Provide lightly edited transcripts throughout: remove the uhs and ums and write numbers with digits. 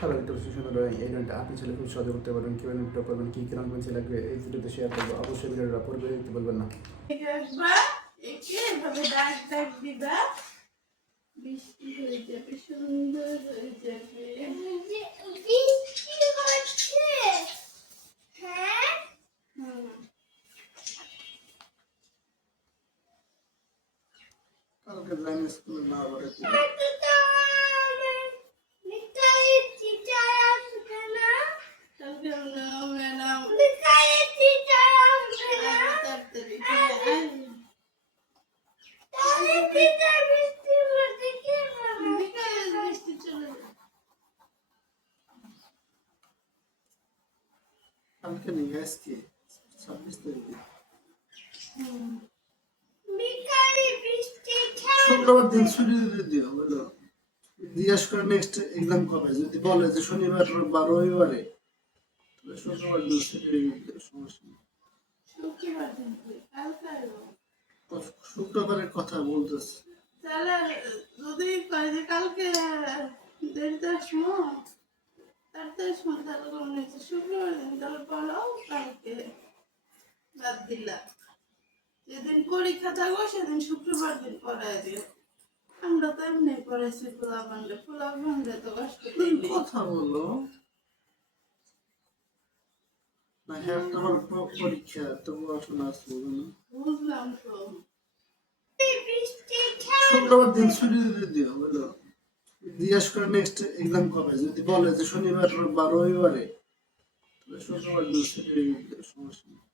Hello সুন্দর এই গানটা আপনি ছেলে খুব সহজে করতে পারবেন, কীভাবে নোটটা করবেন, কী কী রঙ পেন্সিল লাগবে এই ভিডিওতে শেয়ার করবো। অবশ্যই ভিডিওটা পড়বে দিতে বলবেন না। এভাবে দাগ দাগ দিবা, বৃষ্টি হয়ে যাবে, সুন্দর হয়ে যাবে। বৃষ্টি হচ্ছে, হ্যাঁ কালকে জানি স্কুলে না বলে কালকে নিয়ে আজকে 26 তারিখে শুক্রবার দিন ছুটি দিও বলো, জিজ্ঞাসা করে নেক্সট এক্সাম কবে, যদি বলে যে শনিবার বা রবিবারে তাহলে শুক্রবার দিন ছুটি দিও, সমস্যা নেই। শুক্রবারের কথা বলতেছি। তাহলে যদি কালকে দেড়টার সময় তাড়াতাড়ি সন্ধ্যা মনে হচ্ছে শুক্রবার দিন, তাহলে বলো কালকে বাদ দিলাম। যেদিন পরীক্ষা থাকবো সেদিন শুক্রবার দিন পড়ায় দিও। আমরা তো এমনি পড়াইছি পোলা বান্ডে তো কষ্ট কথা বলো না। হ্যাঁ তোমার পরীক্ষা তো পড়াশোনা আসবে না, বুঝলাম তো। শুক্রবার দিন ছুটি দিও বলো, জিজ্ঞাসা করে নেক্সট এক্সাম কবে, যদি বলে যে শনিবার বা রবিবারে তাহলে শুক্রবার দিন ছুটি দিও, সমস্যা নেই।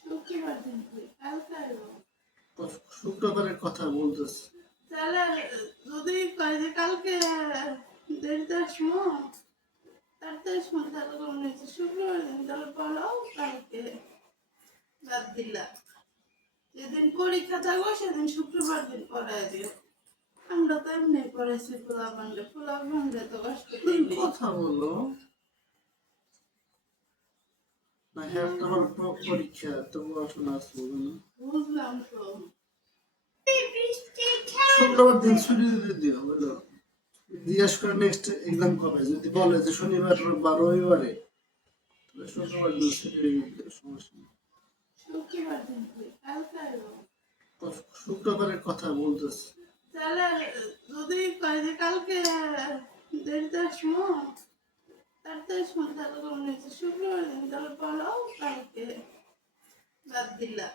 শুক্রবার দিন কালকে শুক্রবারের কথা বলতেছি। তাহলে যদি কালকে দেড়টার সময় তাড়াতাড়ি সন্ধ্যা মনে হচ্ছে শুক্রবার দিন, তাহলে বলো কালকে বাদ দিলাম। যেদিন পরীক্ষা থাকবো সেদিন শুক্রবার দিন পড়ায় দিও। আমরা তো এমনি পড়াইছি পোলা বান্ডে তো কষ্ট কথা বলো না। হ্যাঁ তোমার পরীক্ষা তো পড়াশোনা আসবে না, বুঝলাম তো। শুক্রবার দিন ছুটি দিও বলো, জিজ্ঞাসা করে নেক্সট এক্সাম কবে, যদি বলে যে শনিবার বা রবিবারে তাহলে শুক্রবার দিন ছুটি দিও, সমস্যা নেই। শুক্রবার দিন কালকে শুক্রবারের কথা বলতেছি। তাহলে যদি কালকে দেড়টার সময় তাড়াতাড়ি সন্ধ্যা মনে হচ্ছে শুক্রবার দিন, তাহলে বলো কালকে বাদ দিলাম।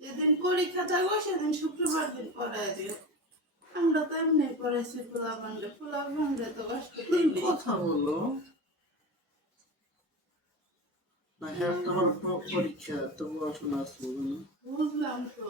যেদিন পরীক্ষা থাকবো সেদিন শুক্রবার দিন পড়ায় দিও। আমরা তো এমনি পড়াইছি পোলা বান্ডে তো কষ্ট কথা বলো না। হ্যাঁ তোমার পরীক্ষা তো পড়াশোনা আসবে না, বুঝলাম তো।